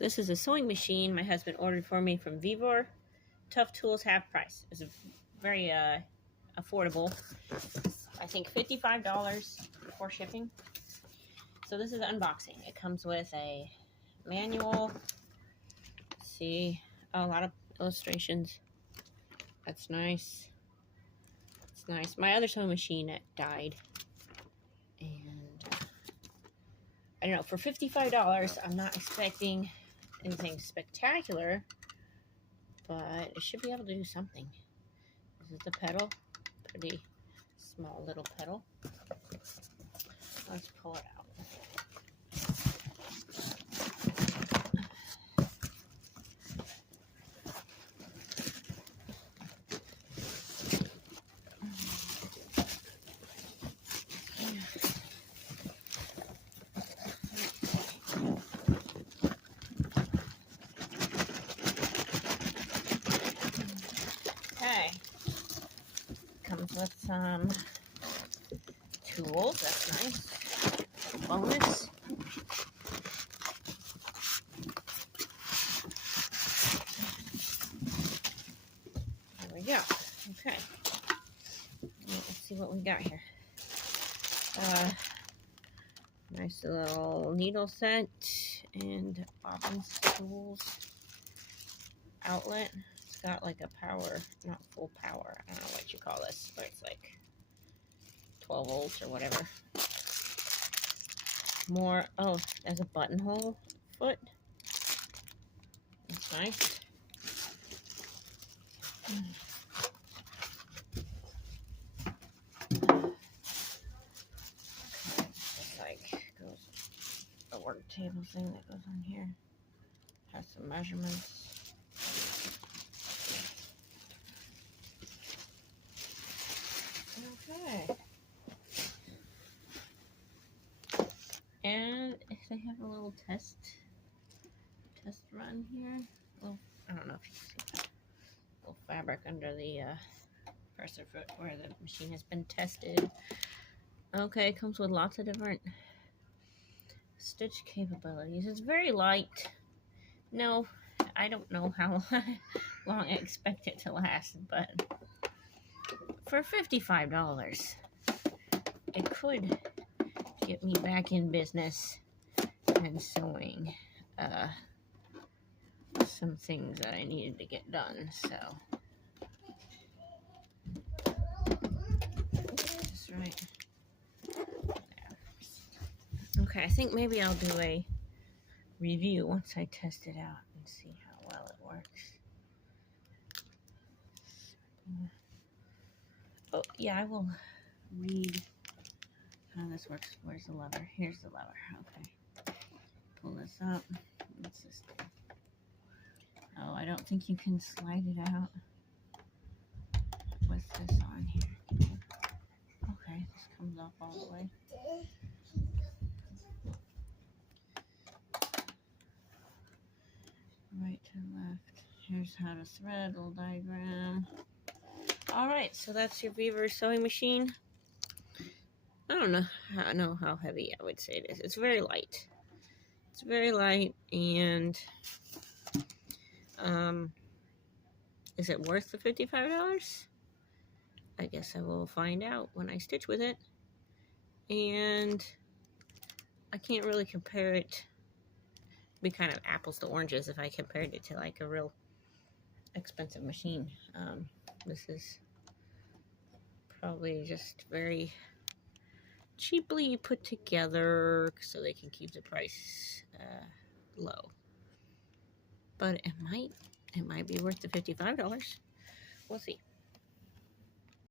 This is a sewing machine my husband ordered for me from Vevor. Tough Tools, half price. It's very affordable. I think $55 before shipping. So this is the unboxing. It comes with a manual. Let's see, a lot of illustrations. That's nice. It's nice. My other sewing machine died, and I don't know. For $55, I'm not expecting anything spectacular, but it should be able to do something. This is the pedal. Pretty small little pedal. Let's pull it out. Okay, comes with some tools. That's nice. Bonus. There we go. Okay. Let's see what we got here. Nice little needle set and bobbin tools outlet. It's got like a power, not full power. I don't know what you call this, but it's like 12 volts or whatever. More. Oh, there's a buttonhole foot. That's nice. A work table thing that goes on here. Has some measurements. Okay. And they have a little test run here. Well, I don't know if you can see that. Little fabric under the presser foot where the machine has been tested. Okay, it comes with lots of different stitch capabilities. It's very light. No, I don't know how long I expect it to last, but for $55, it could get me back in business and sewing some things that I needed to get done. So that's right. Okay, I think maybe I'll do a review once I test it out and see how well it works. Oh, yeah, I will read how this works. Where's the lever? Here's the lever. Okay. Pull this up. What's this do? Oh, I don't think you can slide it out with this on here. Okay, this comes off all the way. Right to left. Here's how to thread, little diagram. Alright, so that's your Vevor sewing machine. I don't know how heavy I would say it is. It's very light. It's very light, and is it worth the $55? I guess I will find out when I stitch with it. And I can't really compare it. It'd be kind of apples to oranges if I compared it to like a real expensive machine. This is probably just very cheaply put together so they can keep the price low. But it might be worth the $55. We'll see.